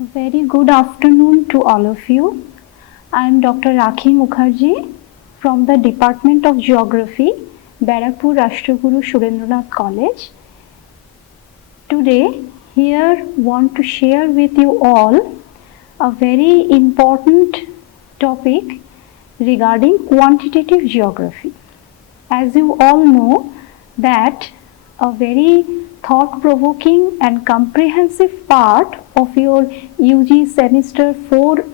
Very good afternoon to all of you. I am Dr. Rakhi Mukherjee from the Department of Geography, Barakpur Rashtraguru Surendranath College. Today, here want to share with you all a very important topic regarding quantitative geography. As you all know that a very thought-provoking and comprehensive part of your UG semester 4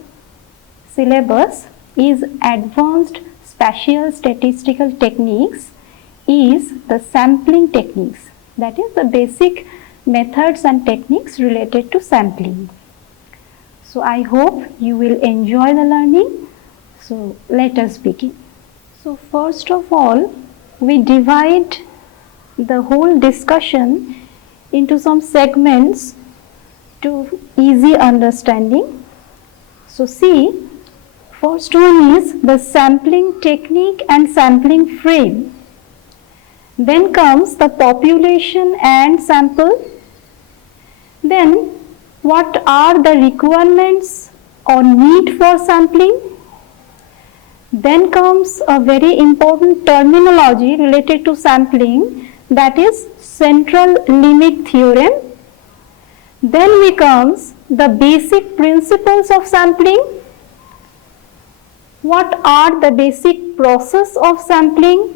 syllabus is advanced spatial statistical techniques is the sampling techniques, that is the basic methods and techniques related to sampling. So I hope you will enjoy the learning. So let us begin. So first of all, we divide the whole discussion into some segments to easy understanding. So see, first one is the sampling technique and sampling frame. Then comes the population and sample. Then what are the requirements or need for sampling? Then comes a very important terminology related to sampling, that is central limit theorem. Then comes the basic principles of sampling. What are the basic process of sampling?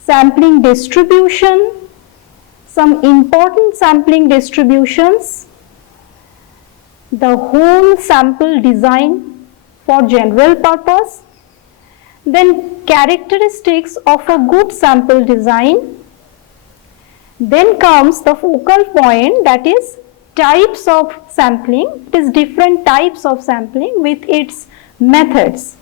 Sampling distribution, some important sampling distributions, the whole sample design for general purpose, then characteristics of a good sample design. Then comes the focal point, that is types of sampling. It is different types of sampling with its methods.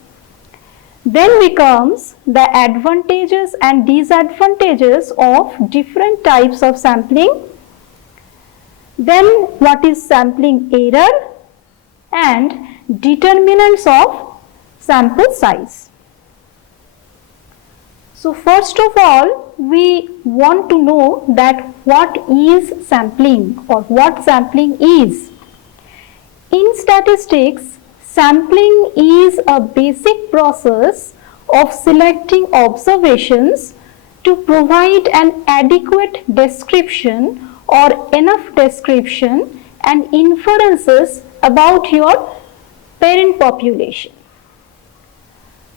Then comes the advantages and disadvantages of different types of sampling. Then what is sampling error and determinants of sample size. So first of all, we want to know that what is sampling or what sampling is. In statistics, sampling is a basic process of selecting observations to provide an adequate description or enough description and inferences about your parent population.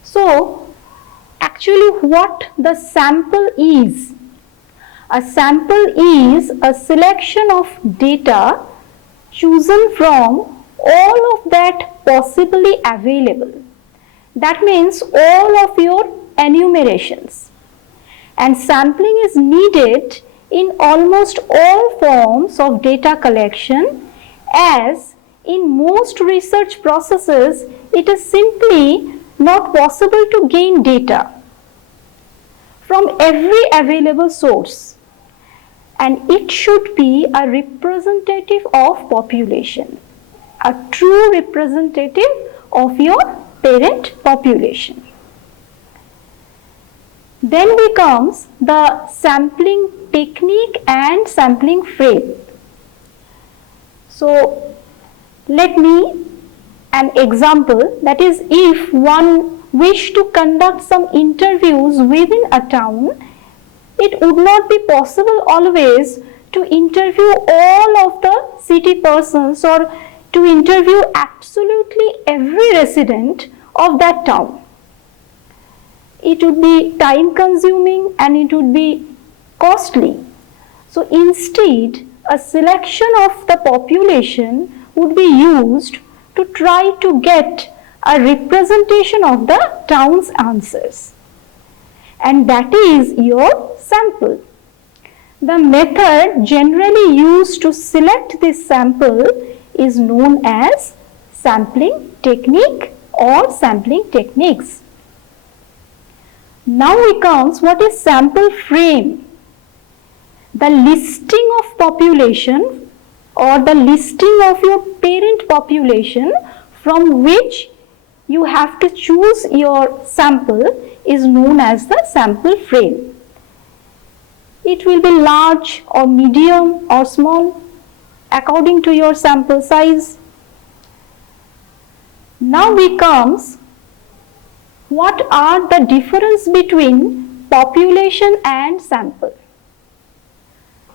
So, actually what the sample is? A sample is a selection of data chosen from all of that possibly available. That means all of your enumerations. And sampling is needed in almost all forms of data collection, as in most research processes it is simply not possible to gain data from every available source, and it should be a representative of population, a true representative of your parent population. Then comes the sampling technique and sampling frame. So let me an example, that is if one wish to conduct some interviews within a town, it would not be possible always to interview all of the city persons or to interview absolutely every resident of that town. It would be time consuming and it would be costly. So instead, a selection of the population would be used to try to get a representation of the town's answers, and that is your sample. The method generally used to select this sample is known as sampling technique or sampling techniques. Now comes what is sample frame. The listing of population or the listing of your parent population from which you have to choose your sample is known as the sample frame. It will be large or medium or small according to your sample size. Now we comes, what are the difference between population and sample?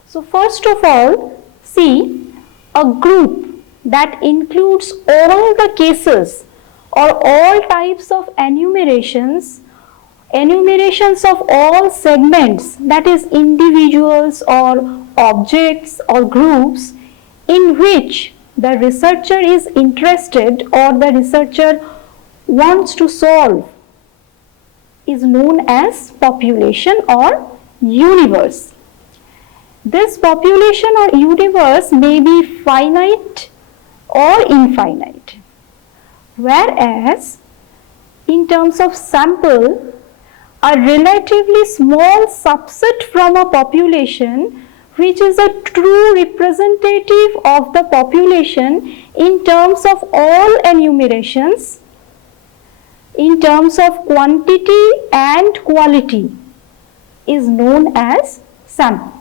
So first of all, see, a group that includes all the cases or all types of enumerations of all segments, that is individuals or objects or groups in which the researcher is interested or the researcher wants to solve, is known as population or universe. This population or universe may be finite or infinite, whereas in terms of sample, a relatively small subset from a population which is a true representative of the population in terms of all enumerations, in terms of quantity and quality, is known as sample.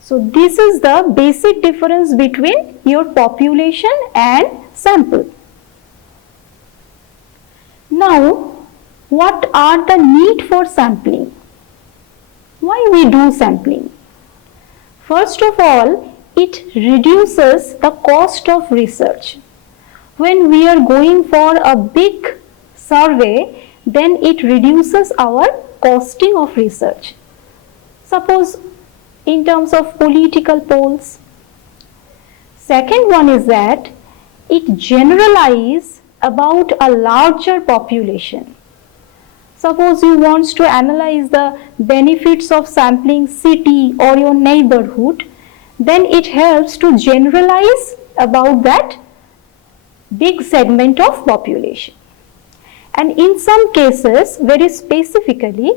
So this is the basic difference between your population and sample. Now, what are the need for sampling? Why we do sampling? First of all, it reduces the cost of research. When we are going for a big survey, then it reduces our costing of research. Suppose in terms of political polls. Second one is that it generalizes about a larger population. Suppose you want to analyze the benefits of sampling city or your neighborhood, then it helps to generalize about that big segment of population. And in some cases, very specifically,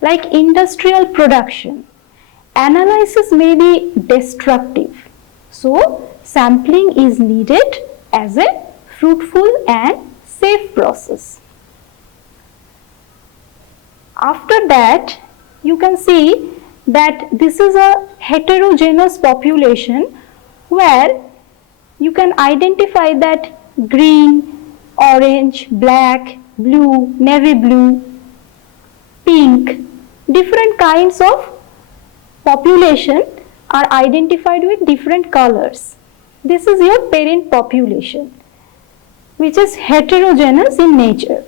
like industrial production, analysis may be destructive. So, sampling is needed as a fruitful and safe process. After that, you can see that this is a heterogeneous population where you can identify that green, orange, black, blue, navy blue, pink, different kinds of population are identified with different colors. This is your parent population, which is heterogeneous in nature.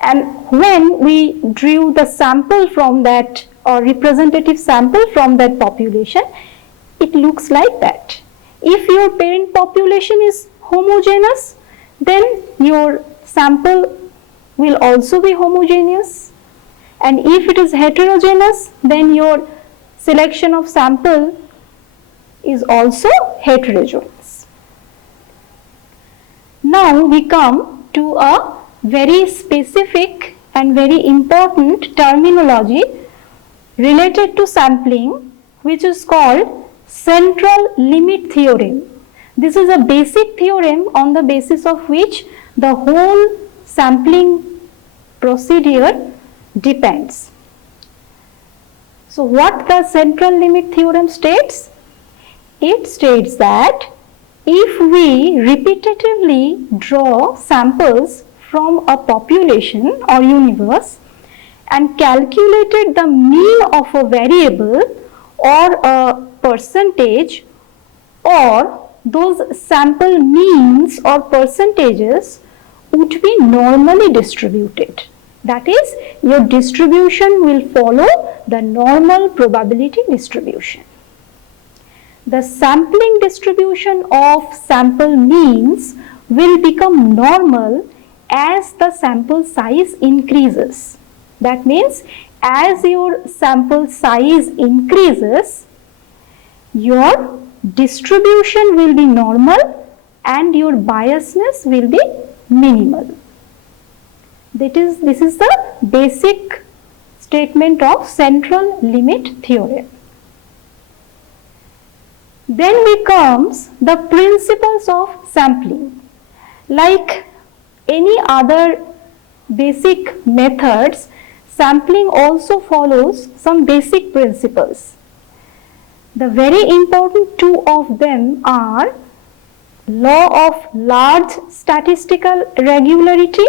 And when we drew the sample from that or representative sample from that population, it looks like that. If your parent population is homogeneous, then your sample will also be homogeneous. And if it is heterogeneous, then your selection of sample is also heterogeneous. Now we come to a very specific and very important terminology related to sampling, which is called central limit theorem. This is a basic theorem on the basis of which the whole sampling procedure depends. So what the central limit theorem states? It states that if we repetitively draw samples from a population or universe and calculated the mean of a variable or a percentage, or those sample means or percentages would be normally distributed. That is, your distribution will follow the normal probability distribution. The sampling distribution of sample means will become normal as the sample size increases. That means, as your sample size increases, your distribution will be normal and your biasness will be minimal. This is the basic statement of central limit theorem. Then comes the principles of sampling. Like any other basic methods, sampling also follows some basic principles. The very important two of them are, law of large statistical regularity,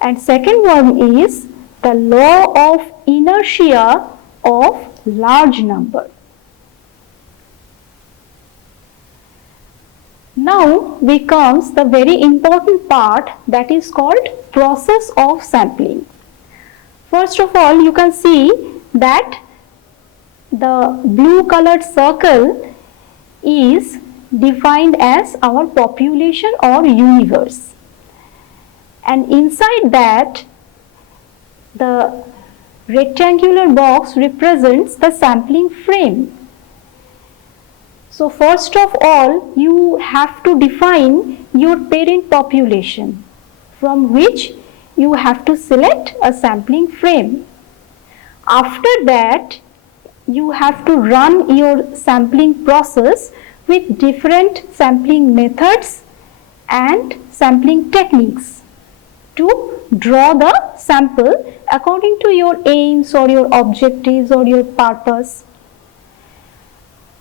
and second one is the law of inertia of large number. Now we comes the very important part, that is called process of sampling. First of all, you can see that the blue colored circle is defined as our population or universe, and inside that the rectangular box represents the sampling frame. So first of all, you have to define your parent population, from which you have to select a sampling frame. After that, you have to run your sampling process with different sampling methods and sampling techniques to draw the sample according to your aims or your objectives or your purpose.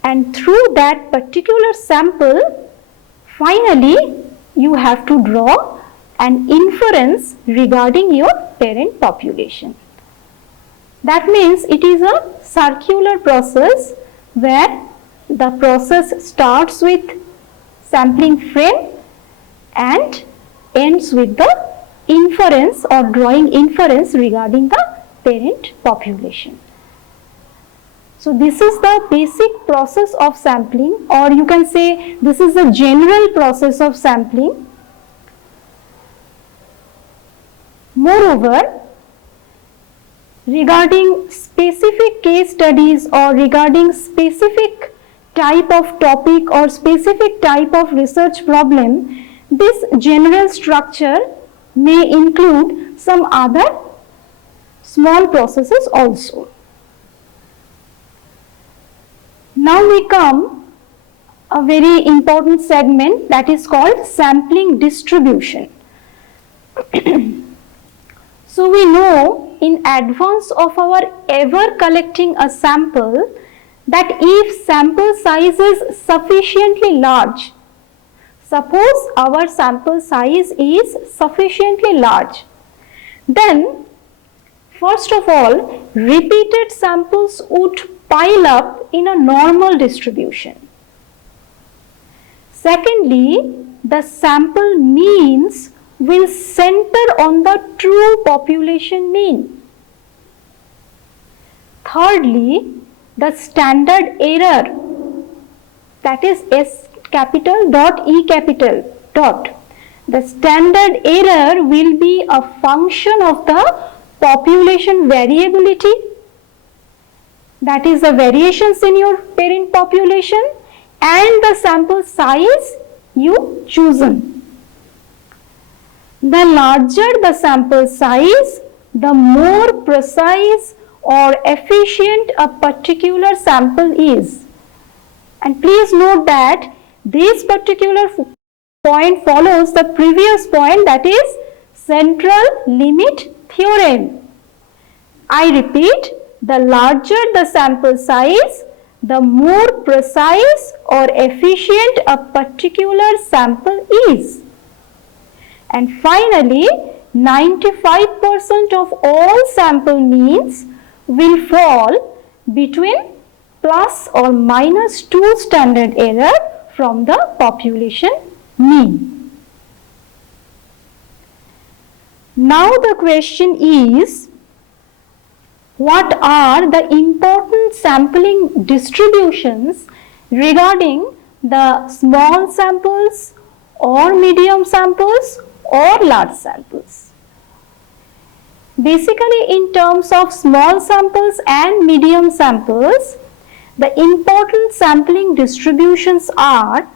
And through that particular sample, finally you have to draw an inference regarding your parent population. That means it is a circular process where the process starts with sampling frame and ends with the inference or drawing inference regarding the parent population. So this is the basic process of sampling, or you can say this is the general process of sampling. Moreover, regarding specific case studies or regarding specific type of topic or specific type of research problem, this general structure may include some other small processes also. Now we come a very important segment, that is called sampling distribution. So we know in advance of our ever collecting a sample that if sample size is sufficiently large, suppose our sample size is sufficiently large, then first of all repeated samples would pile up in a normal distribution. Secondly, the sample means will center on the true population mean. Thirdly, the standard error, that is S capital dot E capital dot, the standard error will be a function of the population variability, that is the variations in your parent population, and the sample size you chosen. The larger the sample size, the more precise or efficient a particular sample is. And please note that this particular point follows the previous point, that is central limit theorem. I repeat, the larger the sample size, the more precise or efficient a particular sample is. And finally, 95% of all sample means will fall between plus or minus 2 standard error from the population mean. Now the question is, what are the important sampling distributions regarding the small samples or medium samples or large samples? Basically, in terms of small samples and medium samples, the important sampling distributions are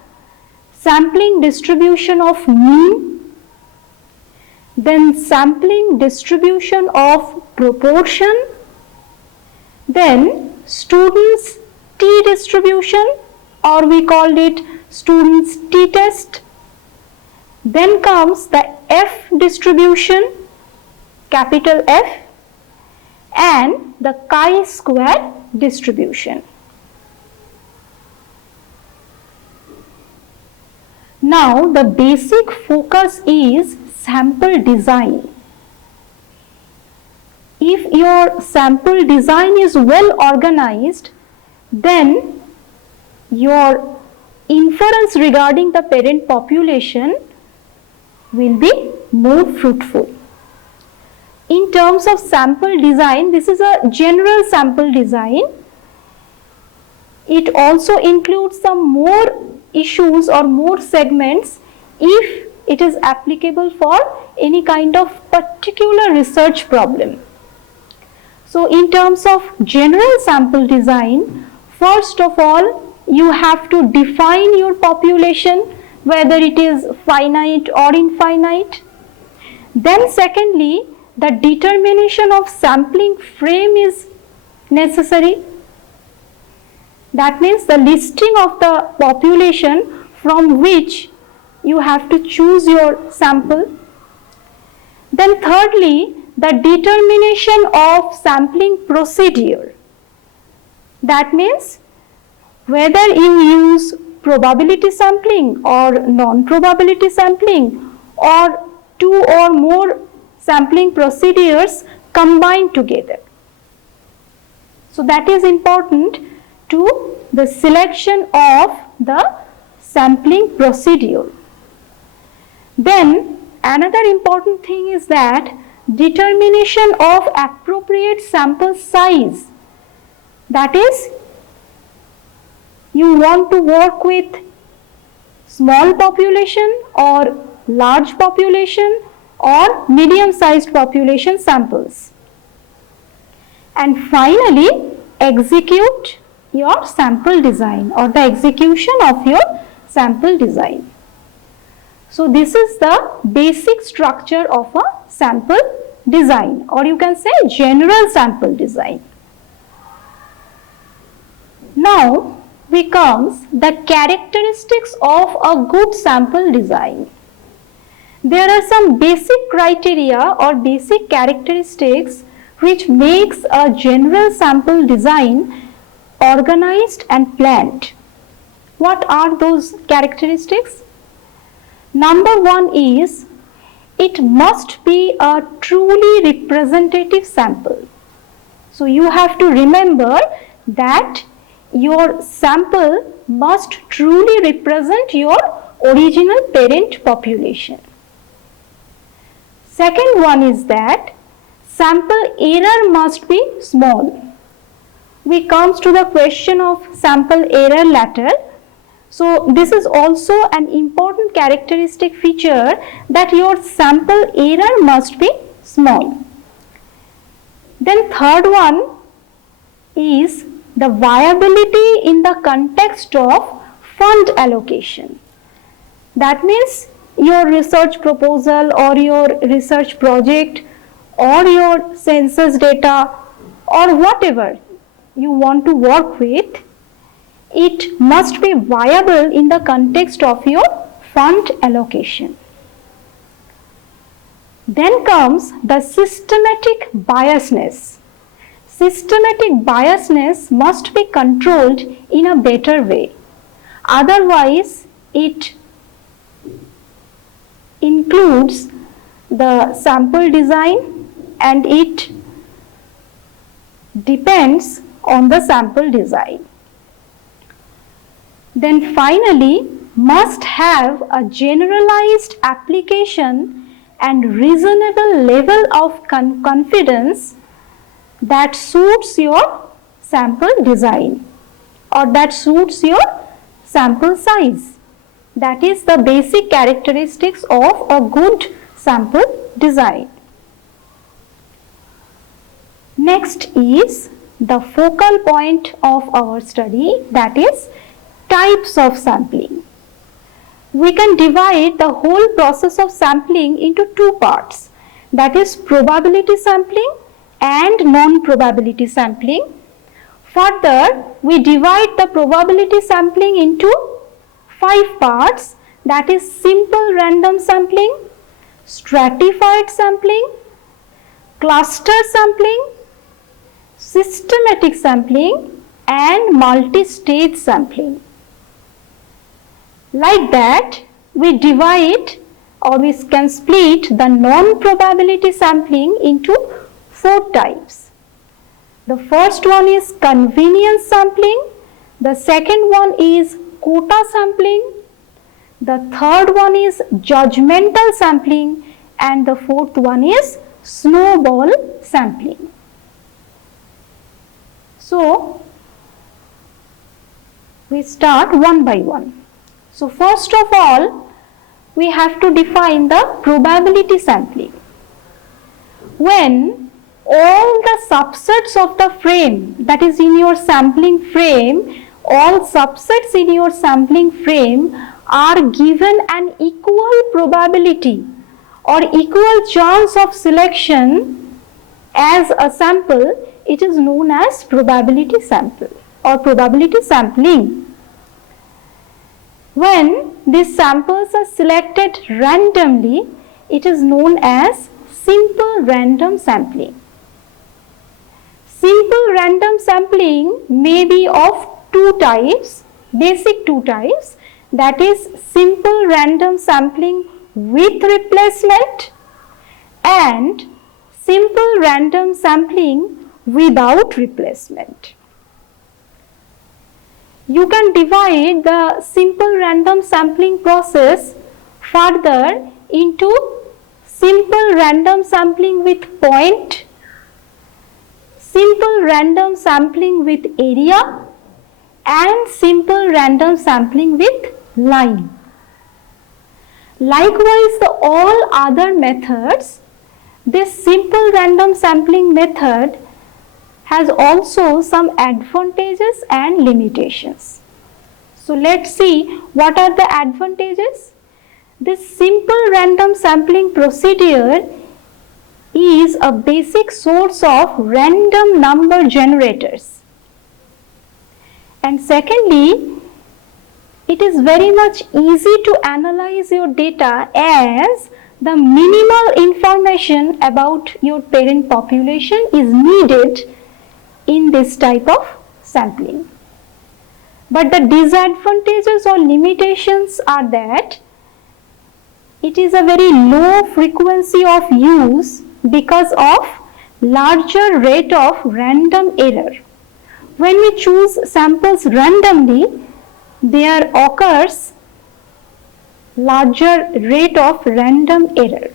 sampling distribution of mean, then sampling distribution of proportion, then students t distribution, or we called it students t-test. Then comes the F distribution, capital F, and the chi-square distribution. Now the basic focus is sample design. If your sample design is well organized, then your inference regarding the parent population will be more fruitful. In terms of sample design, this is a general sample design. It also includes some more issues or more segments if it is applicable for any kind of particular research problem. So in terms of general sample design, first of all, you have to define your population, whether it is finite or infinite. Then secondly, the determination of sampling frame is necessary. That means the listing of the population from which you have to choose your sample. Then thirdly, the determination of sampling procedure. That means whether you use probability sampling or non-probability sampling or two or more sampling procedures combined together. So that is important to the selection of the sampling procedure. Then another important thing is that determination of appropriate sample size. That is, you want to work with small population or large population or medium sized population samples. And finally, execute your sample design or the execution of your sample design. So this is the basic structure of a sample design, or you can say general sample design. Now becomes the characteristics of a good sample design. There are some basic criteria or basic characteristics which makes a general sample design organized and planned. What are those characteristics? Number one is, it must be a truly representative sample. So you have to remember that your sample must truly represent your original parent population. Second one is that sample error must be small. We comes to the question of sample error later. So this is also an important characteristic feature, that your sample error must be small. Then third one is the viability in the context of fund allocation. That means your research proposal or your research project or your census data or whatever you want to work with, it must be viable in the context of your fund allocation. Then comes the systematic biasness. Systematic biasness must be controlled in a better way. Otherwise, it includes the sample design and it depends on the sample design. Then finally, must have a generalized application and reasonable level of confidence that suits your sample design or that suits your sample size. That is the basic characteristics of a good sample design. Next is the focal point of our study, that is types of sampling. We can divide the whole process of sampling into two parts, that is probability sampling and non-probability sampling. Further, we divide the probability sampling into 5 parts, that is simple random sampling, stratified sampling, cluster sampling, systematic sampling and multi-stage sampling. Like that, we divide or we can split the non-probability sampling into 4 types. The first one is convenience sampling, the second one is quota sampling, the third one is judgmental sampling, and the fourth one is snowball sampling. So, we start one by one. So, first of all, we have to define the probability sampling. When all the subsets of the frame, that is in your sampling frame, all subsets in your sampling frame are given an equal probability or equal chance of selection as a sample, it is known as probability sample or probability sampling. When these samples are selected randomly, it is known as simple random sampling. Simple random sampling may be of 2 types, basic 2 types, that is simple random sampling with replacement and simple random sampling without replacement. You can divide the simple random sampling process further into simple random sampling with point, simple random sampling with area, and simple random sampling with line. Likewise, the all other methods, this simple random sampling method has also some advantages and limitations. So, let's see what are the advantages. This simple random sampling procedure is a basic source of random number generators. And secondly, it is very much easy to analyze your data as the minimal information about your parent population is needed in this type of sampling. But the disadvantages or limitations are that it is a very low frequency of use because of larger rate of random error. When we choose samples randomly, there occurs larger rate of random error.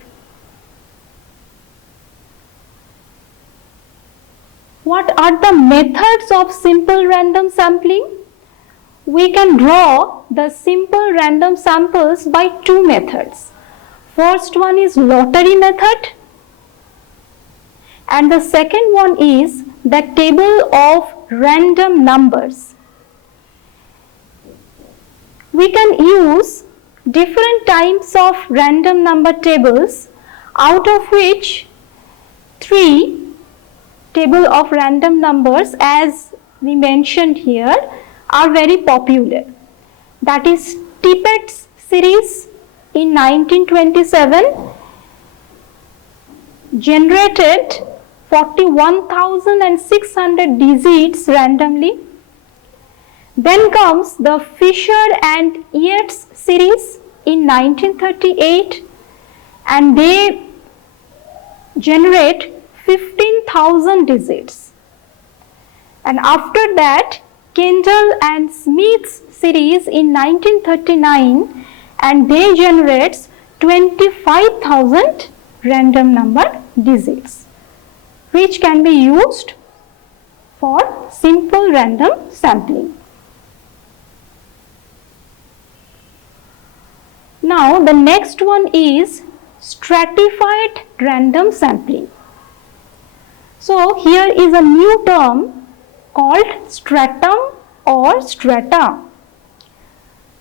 What are the methods of simple random sampling? We can draw the simple random samples by 2 methods. First one is lottery method and the second one is the table of random numbers. We can use different types of random number tables, out of which 3 table of random numbers, as we mentioned here, are very popular. That is Tippett's series in 1927 generated 41,600 digits randomly. Then comes the Fisher and Yates series in 1938 and they generate 15,000 digits. And after that, Kendall and Smith's series in 1939 and they generates 25,000 random number digits, which can be used for simple random sampling. Now the next one is stratified random sampling. So here is a new term called stratum or strata.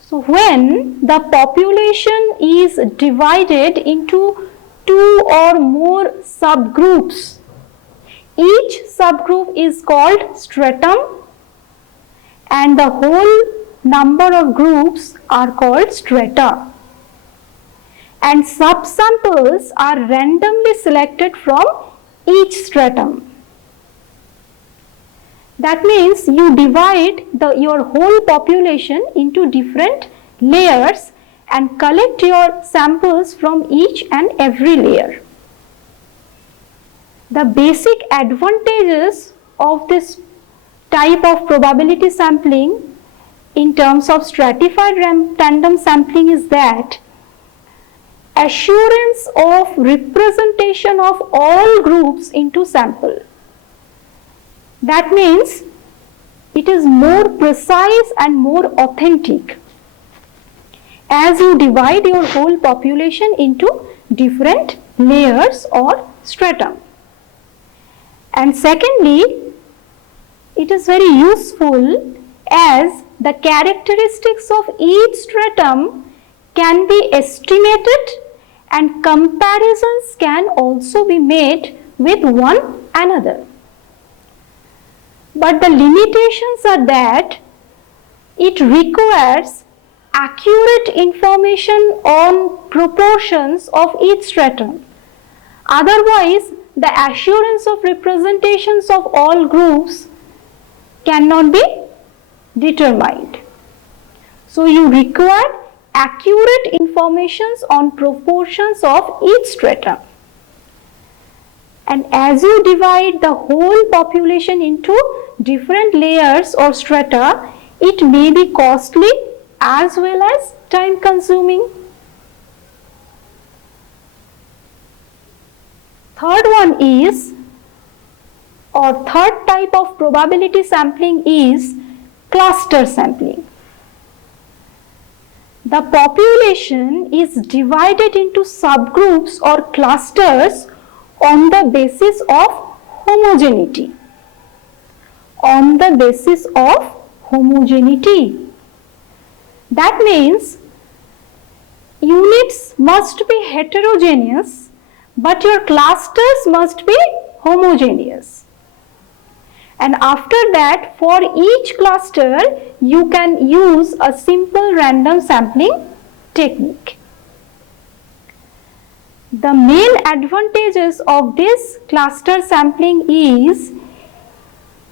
So when the population is divided into 2 or more subgroups, each subgroup is called stratum and the whole number of groups are called strata. And subsamples are randomly selected from each stratum. That means you divide your whole population into different layers and collect your samples from each and every layer. The basic advantages of this type of probability sampling in terms of stratified random sampling is that assurance of representation of all groups into sample. That means it is more precise and more authentic as you divide your whole population into different layers or stratum. And secondly, it is very useful as the characteristics of each stratum can be estimated and comparisons can also be made with one another. But the limitations are that it requires accurate information on proportions of each stratum. Otherwise, the assurance of representations of all groups cannot be determined. So, you require accurate informations on proportions of each stratum. And as you divide the whole population into different layers or strata, it may be costly as well as time consuming. Third one is, or third type of probability sampling is cluster sampling. The population is divided into subgroups or clusters on the basis of homogeneity. On the basis of homogeneity. That means units must be heterogeneous, but your clusters must be homogeneous. And after that, for each cluster, you can use a simple random sampling technique. The main advantages of this cluster sampling is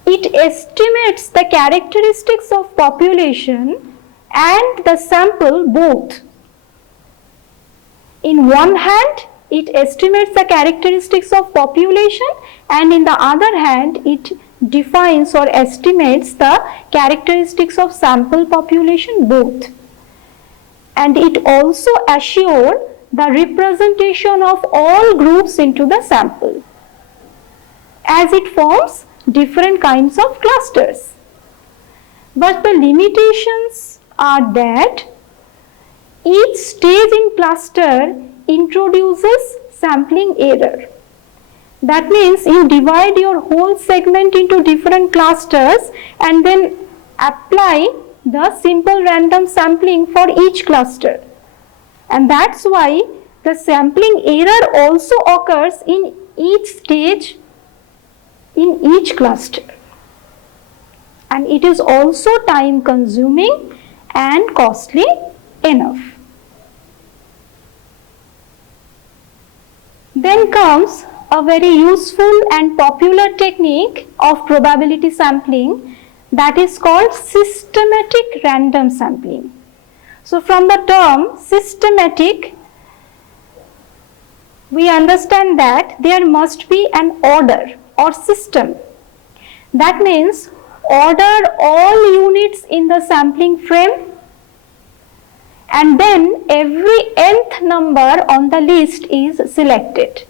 it estimates the characteristics of population and the sample both. In one hand, it estimates the characteristics of population, and in the other hand, it defines or estimates the characteristics of sample population both. And it also assures the representation of all groups into the sample, as it forms different kinds of clusters. But the limitations are that each stage in cluster introduces sampling error. That means you divide your whole segment into different clusters and then apply the simple random sampling for each cluster. And that's why the sampling error also occurs in each stage in each cluster. And it is also time consuming and costly enough. Then comes a very useful and popular technique of probability sampling that is called systematic random sampling. So from the term systematic, we understand that there must be an order or system. That means order all units in the sampling frame, and then every nth number on the list is selected.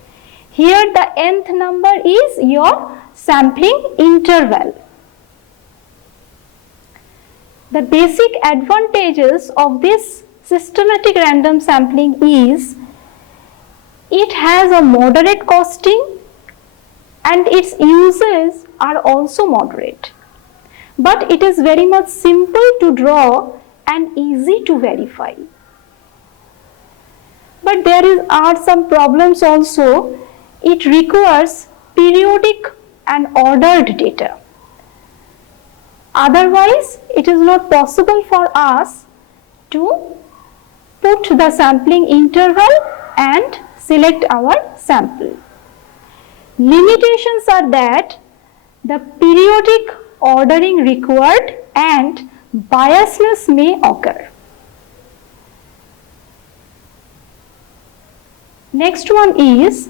Here the nth number is your sampling interval. The basic advantages of this systematic random sampling is it has a moderate costing and its uses are also moderate. But it is very much simple to draw and easy to verify. But there are some problems also. It requires periodic and ordered data. Otherwise, it is not possible for us to put the sampling interval and select our sample. Limitations are that the periodic ordering required and biasness may occur. Next one is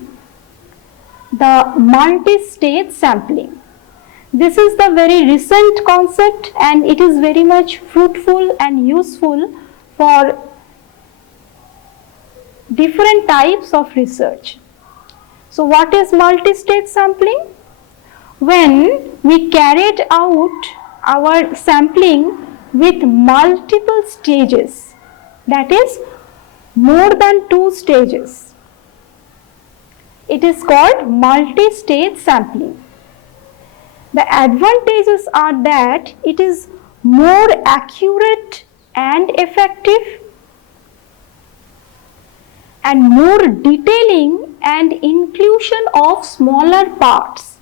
the multi-stage sampling. This is the very recent concept and it is very much fruitful and useful for different types of research. So what is multi-stage sampling? When we carried out our sampling with multiple stages, that is more than 2 stages, it is called multi-stage sampling. The advantages are that it is more accurate and effective, and more detailing and inclusion of smaller parts.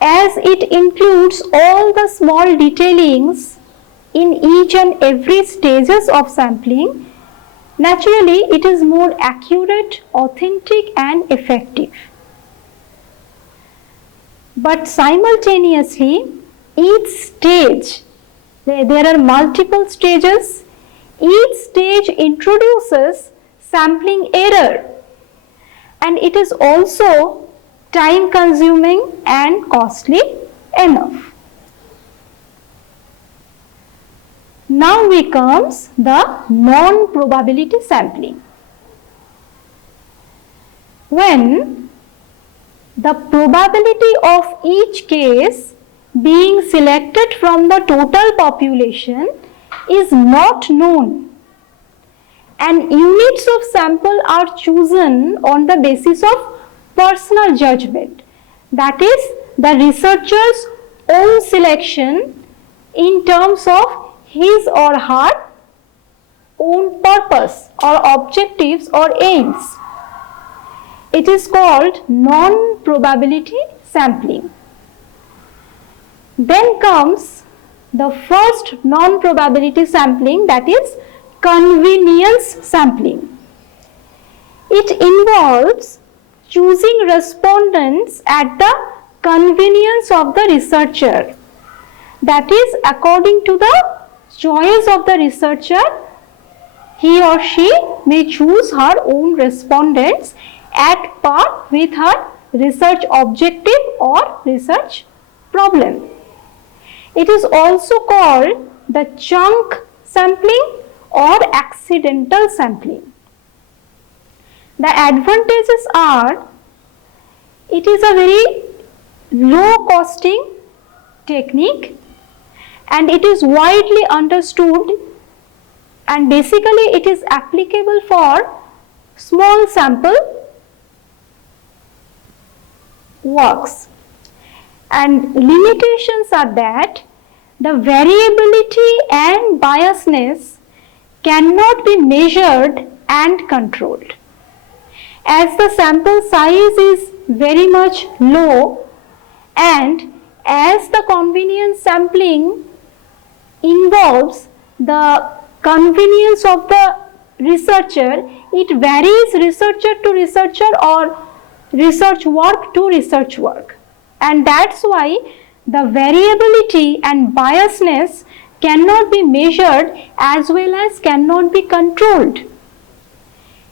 As it includes all the small detailings in each and every stages of sampling, naturally it is more accurate, authentic and effective. But simultaneously, each stage, there are multiple stages, each stage introduces sampling error, and it is also time consuming and costly enough. Now comes the non-probability sampling. When the probability of each case being selected from the total population is not known, and units of sample are chosen on the basis of personal judgment, that is the researcher's own selection in terms of his or her own purpose or objectives or aims. It is called non-probability sampling. Then comes the first non-probability sampling, that is convenience sampling. It involves choosing respondents at the convenience of the researcher, that is according to the choice of the researcher, he or she may choose her own respondents at par with her research objective or research problem. It is also called the chunk sampling or accidental sampling. The advantages are, it is a very low costing technique and it is widely understood, and basically it is applicable for small sample works. And limitations are that the variability and biasness cannot be measured and controlled. As the sample size is very much low and as the convenience sampling involves the convenience of the researcher, it varies researcher to researcher or research work to research work, and that's why the variability and biasness cannot be measured as well as cannot be controlled.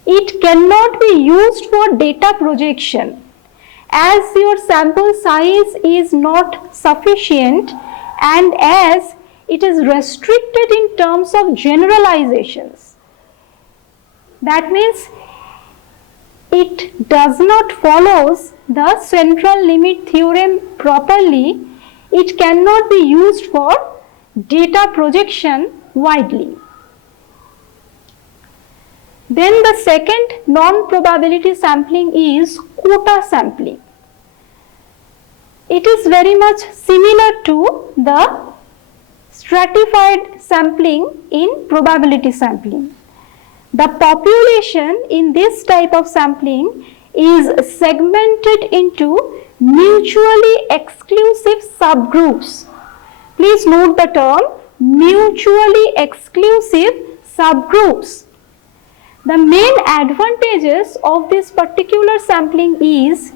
It cannot be used for data projection as your sample size is not sufficient and as it is restricted in terms of generalizations. That means it does not follow the central limit theorem properly. It cannot be used for data projection widely. Then the second non-probability sampling is quota sampling. It is very much similar to the stratified sampling in probability sampling. The population in this type of sampling is segmented into mutually exclusive subgroups. Please note the term mutually exclusive subgroups. The main advantages of this particular sampling is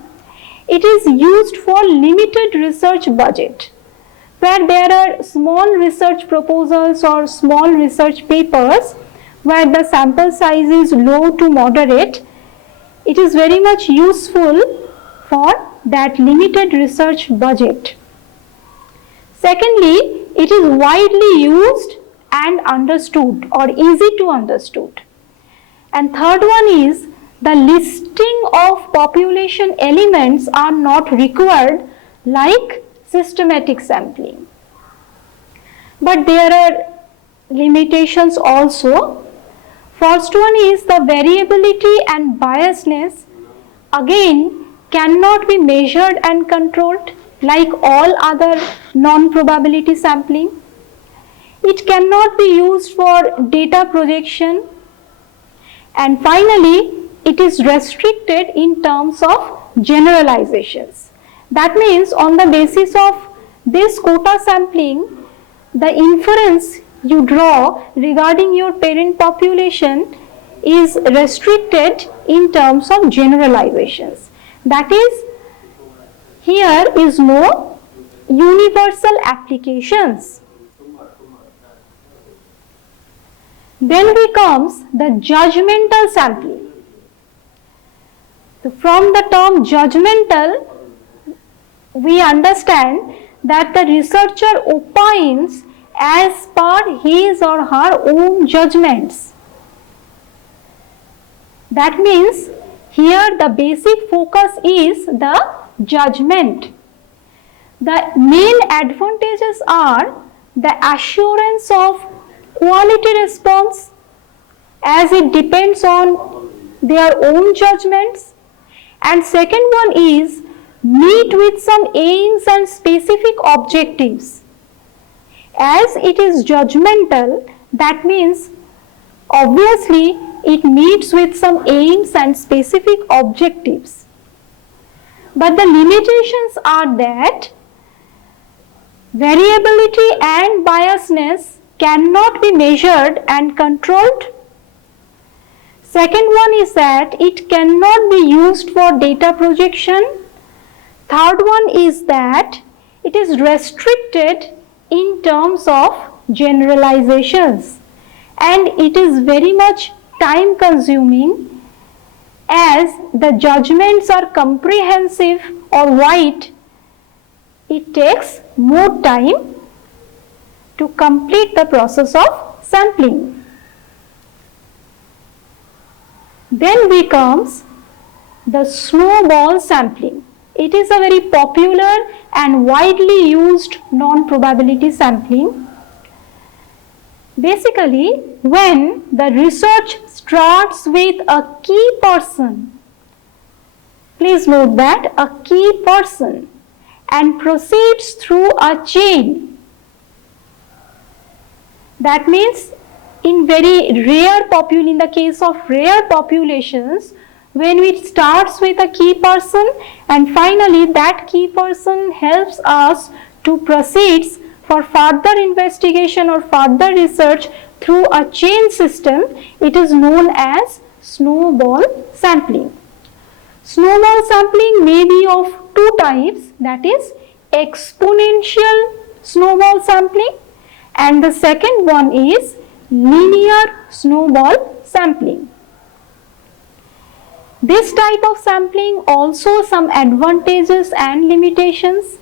it is used for limited research budget. Where there are small research proposals or small research papers where the sample size is low to moderate, it is very much useful for that limited research budget. Secondly, it is widely used and understood or easy to understood. And third one is the listing of population elements are not required like systematic sampling. But there are limitations also. First one is the variability and biasness again cannot be measured and controlled like all other non-probability sampling. It cannot be used for data projection. And finally, it is restricted in terms of generalizations. That means on the basis of this quota sampling, the inference you draw regarding your parent population is restricted in terms of generalizations. That is, here is no universal applications. Then comes the judgmental sampling. So from the term judgmental, we understand that the researcher opines as per his or her own judgments. That means here the basic focus is the judgment. The main advantages are the assurance of quality response as it depends on their own judgments, and second one is meet with some aims and specific objectives. As it is judgmental, that means obviously it meets with some aims and specific objectives. But the limitations are that variability and biasness cannot be measured and controlled. Second one is that it cannot be used for data projection. Third one is that it is restricted in terms of generalizations, and it is very much time consuming as the judgments are comprehensive or wide. It takes more time to complete the process of sampling. Then comes the snowball sampling. It is a very popular and widely used non-probability sampling. Basically, when the research starts with a key person, please note that a key person, and proceeds through a chain. That means in the case of rare populations, when it starts with a key person and finally that key person helps us to proceed for further investigation or further research through a chain system, it is known as snowball sampling. Snowball sampling may be of two types, that is exponential snowball sampling, and the second one is linear snowball sampling. This type of sampling also some advantages and limitations.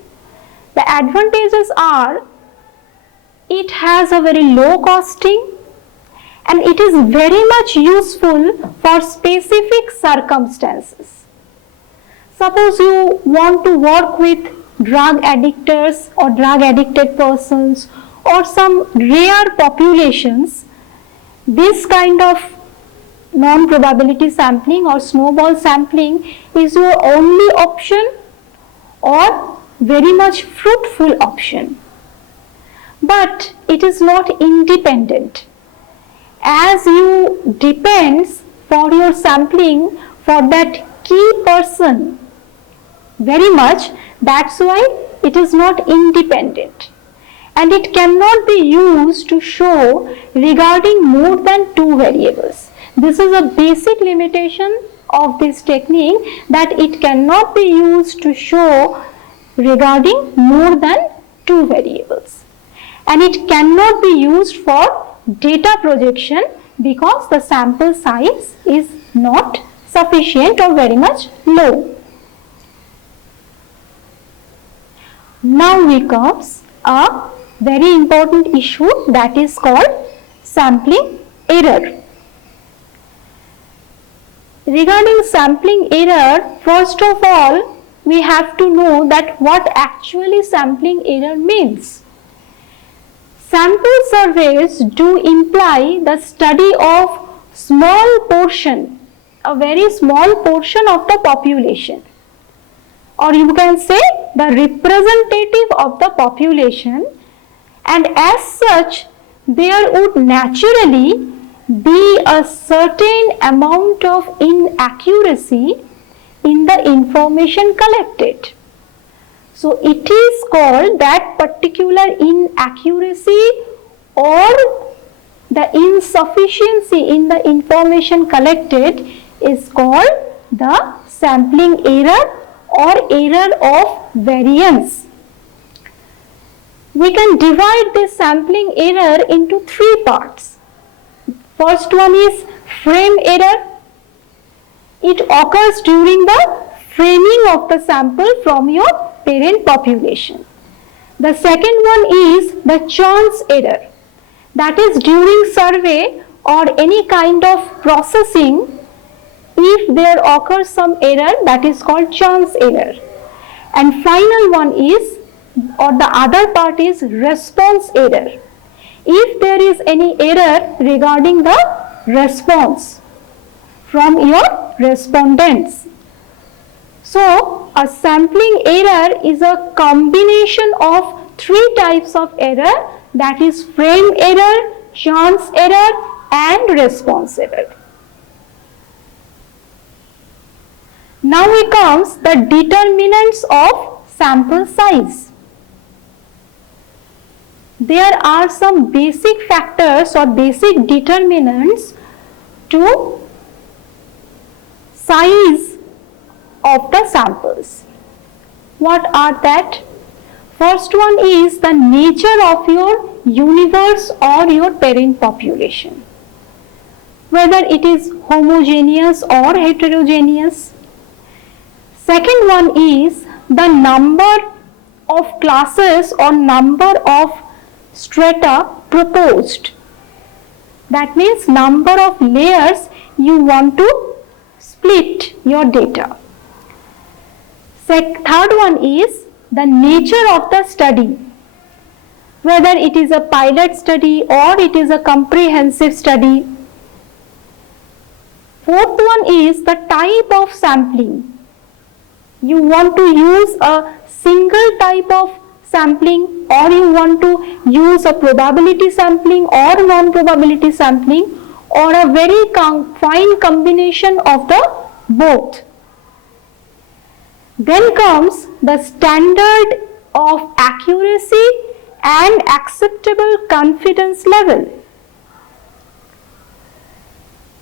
The advantages are it has a very low costing and it is very much useful for specific circumstances. Suppose you want to work with drug addictors or drug addicted persons or some rare populations, this kind of non-probability sampling or snowball sampling is your only option or very much fruitful option. But it is not independent, as you depends for your sampling for that key person very much. That's why it is not independent, and it cannot be used to show regarding more than two variables. This is a basic limitation of this technique, that it cannot be used to show regarding more than two variables, and it cannot be used for data projection because the sample size is not sufficient or very much low. Now comes a very important issue that is called sampling error. Regarding sampling error, first of all, we have to know that what actually sampling error means. Sample surveys do imply the study of small portion, a very small portion of the population, or you can say the representative of the population, and as such there would naturally be a certain amount of inaccuracy in the information collected. So it is called that particular inaccuracy or the insufficiency in the information collected is called the sampling error or error of variance. We can divide this sampling error into three parts. First one is frame error. It occurs during the framing of the sample from your parent population. The second one is the chance error. That is during survey or any kind of processing, if there occurs some error, that is called chance error. And final one is, or the other part is response error. If there is any error regarding the response from your respondents. So a sampling error is a combination of three types of error, that is frame error, chance error and response error. Now comes the determinants of sample size. There are some basic factors or basic determinants to size of the samples. What are that? First one is the nature of your universe or your parent population, whether it is homogeneous or heterogeneous. Second one is the number of classes or number of strata proposed. That means number of layers you want to split your data. Third one is the nature of the study, whether it is a pilot study or it is a comprehensive study. Fourth one is the type of sampling. You want to use a single type of sampling, or you want to use a probability sampling or non-probability sampling, or a very fine combination of the both. Then comes the standard of accuracy and acceptable confidence level.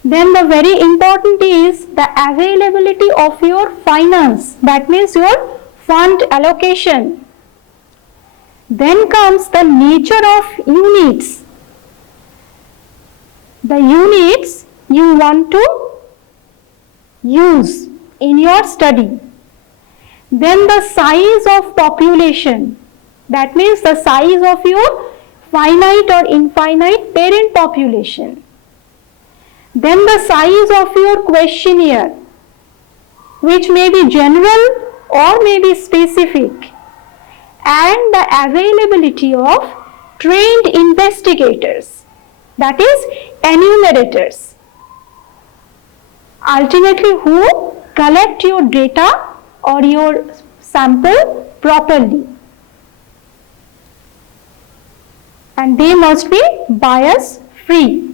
Then the very important is the availability of your finance, that means your fund allocation. Then comes the nature of units. The units you want to use in your study. Then the size of population, that means the size of your finite or infinite parent population. Then the size of your questionnaire, which may be general or may be specific, and the availability of trained investigators, that is enumerators, ultimately who collect your data or your sample properly, and they must be bias free.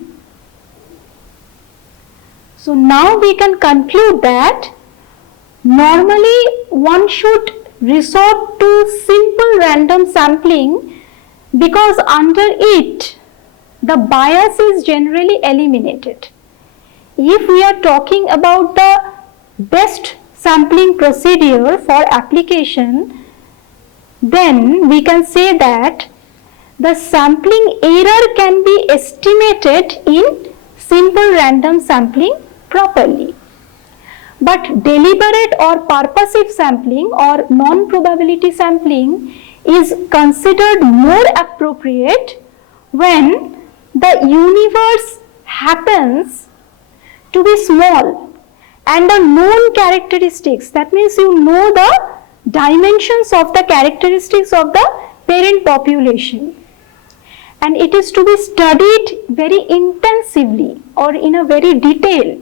So now we can conclude that normally one should resort to simple random sampling, because under it the bias is generally eliminated. If we are talking about the best sampling procedure for application, then we can say that the sampling error can be estimated in simple random sampling properly. But deliberate or purposive sampling or non-probability sampling is considered more appropriate when the universe happens to be small and the known characteristics, that means you know the dimensions of the characteristics of the parent population, and it is to be studied very intensively or in a very detail.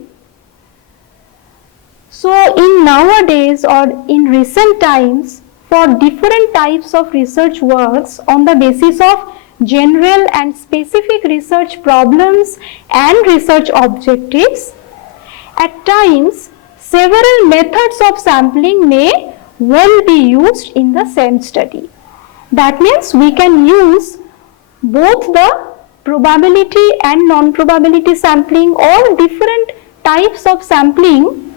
So in nowadays or in recent times, for different types of research works on the basis of general and specific research problems and research objectives, at times several methods of sampling may well be used in the same study. That means we can use both the probability and non-probability sampling or different types of sampling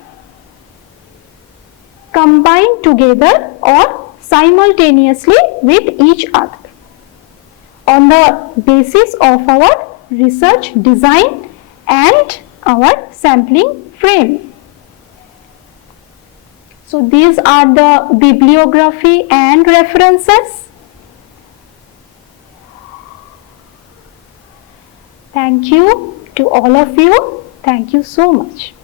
combined together or simultaneously with each other on the basis of our research design and our sampling frame. So these are the bibliography and references. Thank you to all of you. Thank you so much.